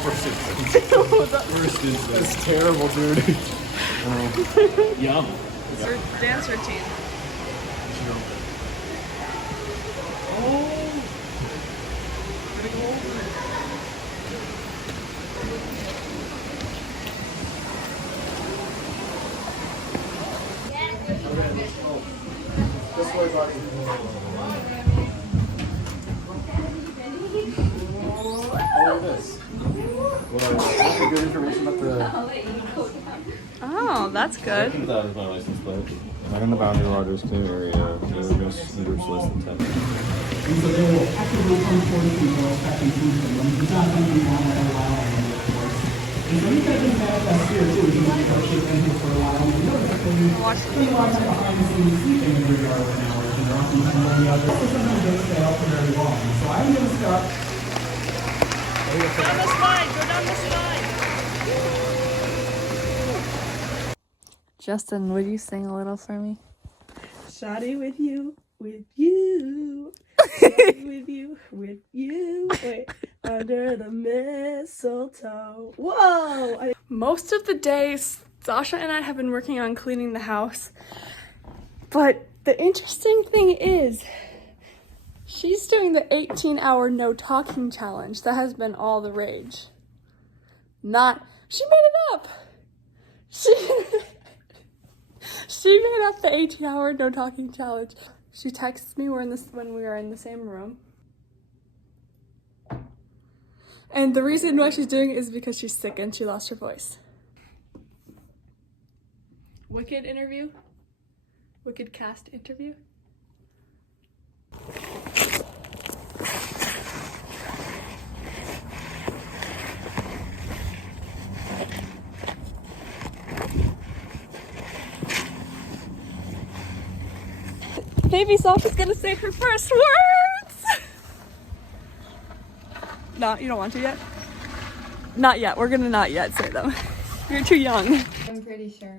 Worst instance. That's terrible, dude. Yum. It's her dance routine. This way, buddy. All of this. Well, good information about the... Oh, that's good. That is my license plate. I'm in the Boundary Waters Clear area. There's no scooters less than 10. And so they will actively come towards people expecting food from them. It's not going to be one that allow any, of course. And so you guys can manifest here too. You might go shape in here for a while. And you notice that they spend a lot of time behind the scenes sleeping in your yard for an hour. And they're often coming on the other. So sometimes they stay out for very long. So I'm going to start. Down the slide. Go down the slide. Justin, would you sing a little for me? Shawty with you, Shawty with you, wait, under the mistletoe. Whoa! Most of the days, Sasha and I have been working on cleaning the house. But the interesting thing is, she's doing the 18-hour no talking challenge. That has been all the rage. She made it up. She made up the 18-hour no talking challenge. She texts me when we are in the same room. And the reason why she's doing it is because she's sick and she lost her voice. Wicked interview? Wicked cast interview? Baby Sasha's gonna say her first words! No, you don't want to yet? Not yet. We're gonna not yet say them. You're too young. I'm pretty sure.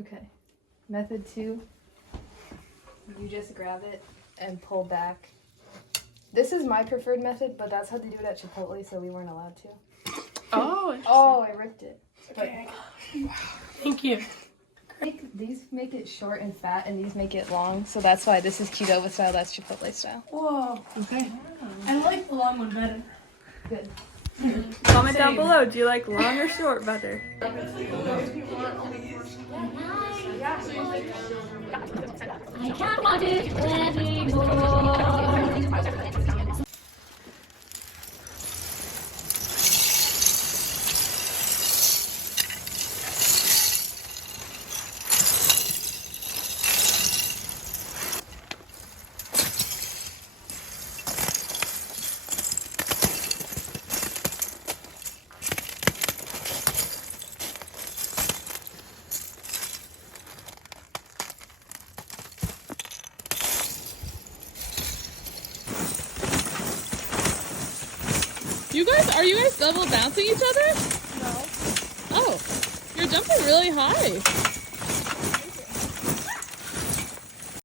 Okay. Method 2. You just grab it and pull back. This is my preferred method, but that's how they do it at Chipotle, so we weren't allowed to. Oh, interesting. Oh, I ripped it. Okay. Thank you. These make it short and fat, and these make it long, so that's why this is Qdoba style, that's Chipotle style. Whoa. Okay. I like the long one better. Good. Comment down below, do you like long or short better? I can't want it anymore. Are you guys double bouncing each other? No. Oh, you're jumping really high.